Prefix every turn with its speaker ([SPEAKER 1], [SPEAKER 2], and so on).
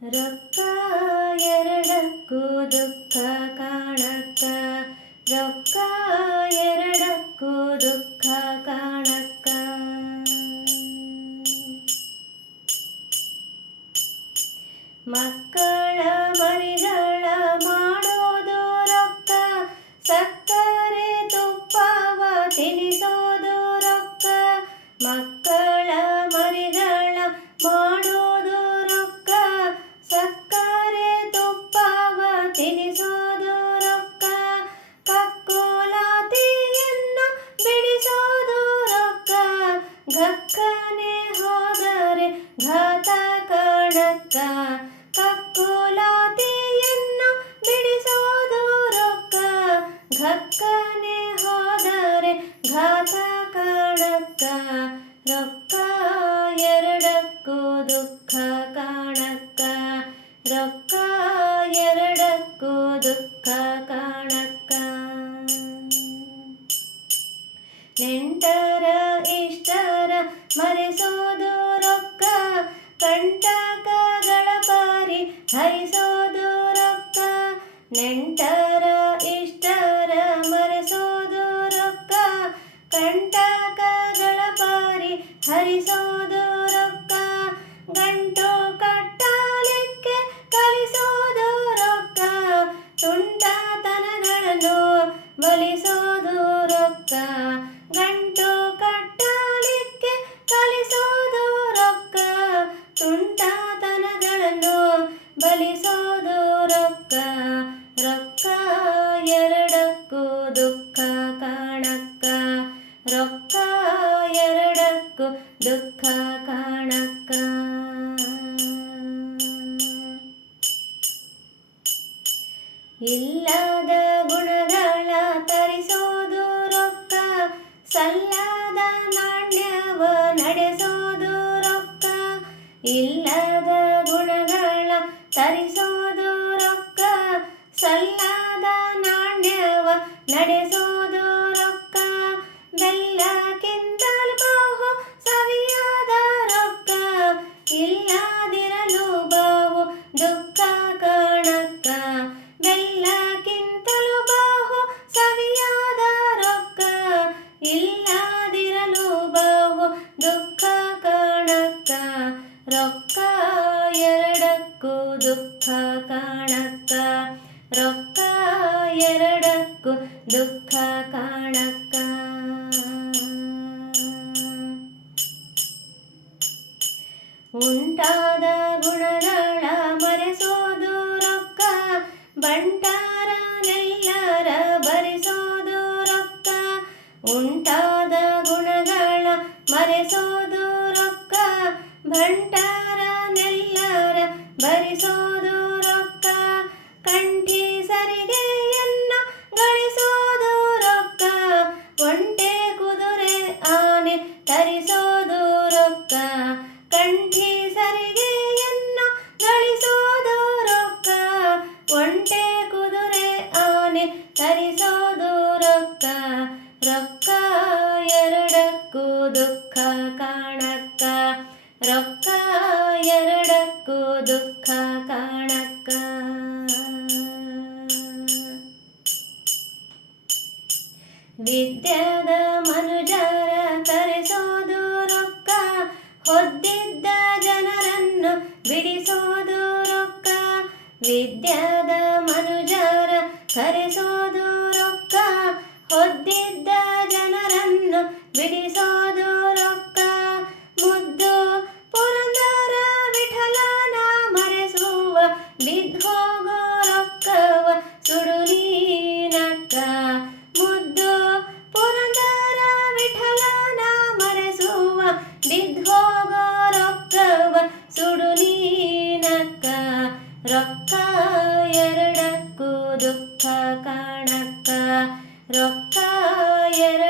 [SPEAKER 1] ರೊಕ್ಕ ಎರಡಕ್ಕೂ ದುಃಖ ಕಾಣಕ್ಕ ರೊಕ್ಕ ಎರಡಕ್ಕೂ ದುಃಖ ಕಾಣಕ್ಕ ಮಕ್ಕಳ ದುಃಖ ಕಾಣಕ್ಕ. ನೆಂಟರ ಇಷ್ಟರ ಮರೆಸೋದು ರೊಕ್ಕ, ಕಂಟಕಗಳ ಪಾರಿ ಹರಿಸೋದು ರೊಕ್ಕ. ನೆಂಟರ ಇಷ್ಟರ ಮರೆಸೋದು ರೊಕ್ಕ, ಕಂಟಕಗಳ ಪಾರಿ ಹರಿಸೋದು ಇಲ್ಲದ ಗುಣಗಳ ತರಿಸೋದು ರೊಕ್ಕ ಸಲ್ಲದ ನಾಣ್ಯವ ನಡೆಸೋದು ರೊಕ್ಕ. ಇಲ್ಲದ ಗುಣಗಳ ತರಿಸೋದು ದುಃಖ ಕಾಣಕ್ಕ, ರೊಕ್ಕ ಎರಡಕ್ಕೂ ದುಃಖ ಕಾಣಕ್ಕ. ಉಂಟಾದ ಗುಣಗಳ ಮರೆಸೋದು ರೊಕ್ಕ ಬಂಟಾರನೆಲ್ಲರ ಭರಿಸೋದು ರೊಕ್ಕ. ಉಂಟಾದ ಗುಣಗಳ ಮರೆಸೋದು ರೊಕ್ಕ ಬಂಟಾರನೆಲ್ಲರ ದುಃಖ ಕಾಣಕ್ಕ, ರೊಕ್ಕ ಎರಡಕ್ಕೂ ದುಃಖ ಕಾಣಕ್ಕ. ವಿದ್ಯಾದ ಮನುಜರ ಕರೆಸೋದು ರೊಕ್ಕ, ಹೊದ್ದಿದ್ದ ಜನರನ್ನು ಬಿಡಿಸೋದು ರೊಕ್ಕ. ವಿದ್ಯಾದ ಮನುಜರ ಕರೆಸೋದು ರೊಕ್ಕ ಎರಡಕ್ಕೂ ದುಃಖ ಕಾಣ